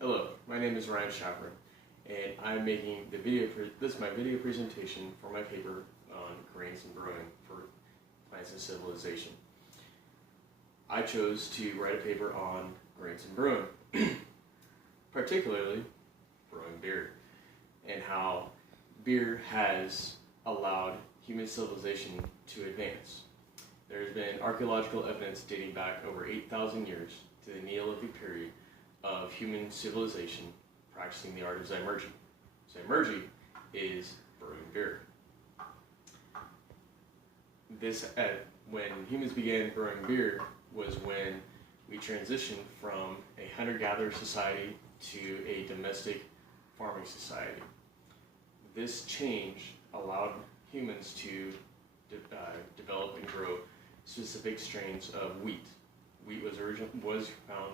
Hello, my name is Ryan Shapper, and I'm making this is my video presentation for my paper on grains and brewing for plants and civilization. I chose to write a paper on grains and brewing, particularly brewing beer, and how beer has allowed human civilization to advance. There's been archaeological evidence dating back over 8,000 years to the Neolithic period of human civilization practicing the art of zymurgy. Zymurgy is brewing beer. When humans began brewing beer was when we transitioned from a hunter-gatherer society to a domestic farming society. This change allowed humans to develop and grow specific strains of wheat. Wheat was found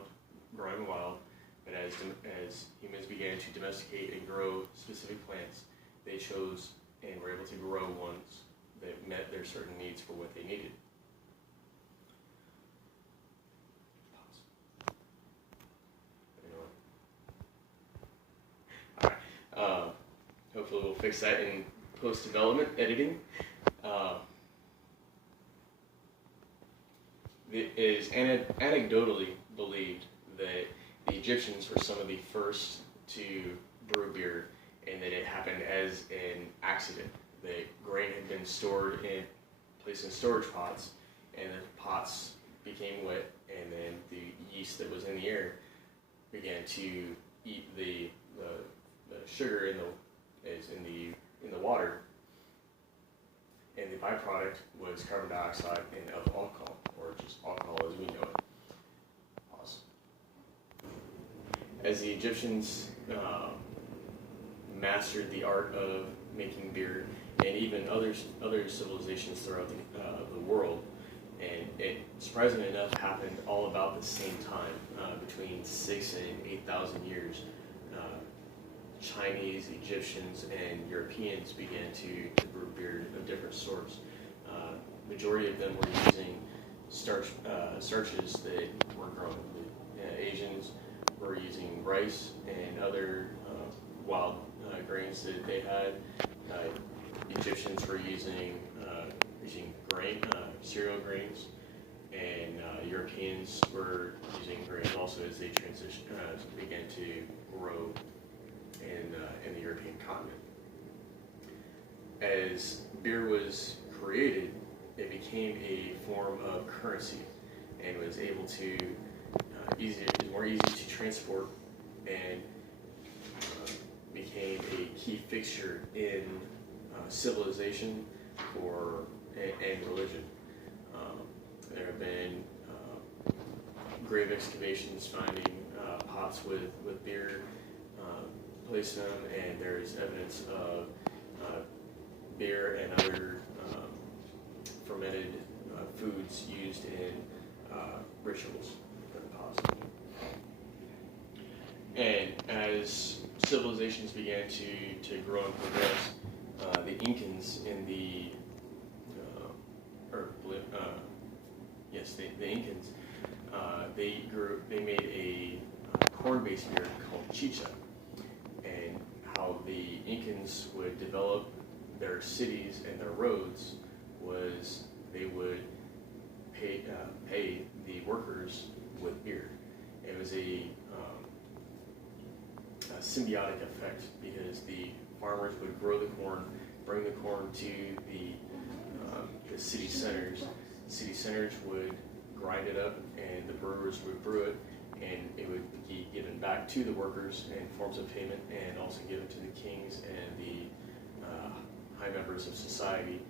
growing wild, but as humans began to domesticate and grow specific plants, they chose and were able to grow ones that met their certain needs for what they needed. Alright, hopefully we'll fix that in post-development editing. It is anecdotally believed that the Egyptians were some of the first to brew beer, and that it happened as an accident. That grain had been placed in storage pots, and the pots became wet, and then the yeast that was in the air began to eat the sugar in the water, and the byproduct was carbon dioxide and alcohol, or just alcohol as we know it. As the Egyptians mastered the art of making beer, and even other civilizations throughout the world, and it, surprisingly enough, happened all about the same time, between 6,000 and 8,000 years. Chinese, Egyptians, and Europeans began to brew beer of different sorts. Majority of them were using starches that were grown. Asians were using rice and other wild grains that they had. Egyptians were using cereal grains, and Europeans were using grains also as they began to grow in the European continent. As beer was created, it became a form of currency and was able to more easy to transport, and became a key fixture in civilization and religion. There have been grave excavations finding pots with beer placed in them, and there's evidence of beer and other fermented foods used in rituals for the pots. And as civilizations began to grow and progress, the Incans in the Incans, they made a corn-based beer called chicha, and how the Incans would develop their cities and their roads was they would pay the workers with beer. It was a symbiotic effect, because the farmers would grow the corn, bring the corn to the city centers. City centers would grind it up, and the brewers would brew it, and it would be given back to the workers in forms of payment, and also given to the kings and the high members of society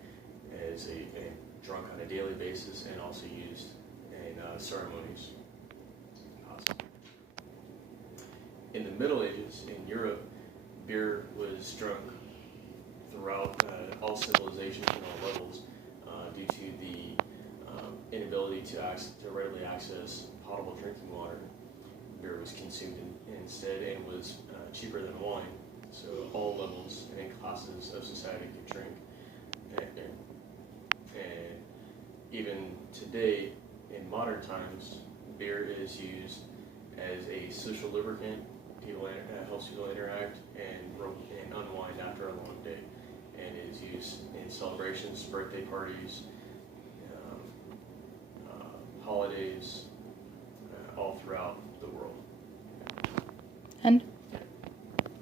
as drunk on a daily basis, and also used in ceremonies. In the Middle Ages, in Europe, beer was drunk throughout all civilizations and all levels, due to the inability to readily access potable drinking water. Beer was consumed instead, and was cheaper than wine, so all levels and classes of society could drink. And even today, in modern times, beer is used as a social lubricant helps people interact and unwind after a long day, and is used in celebrations, birthday parties, holidays, all throughout the world. And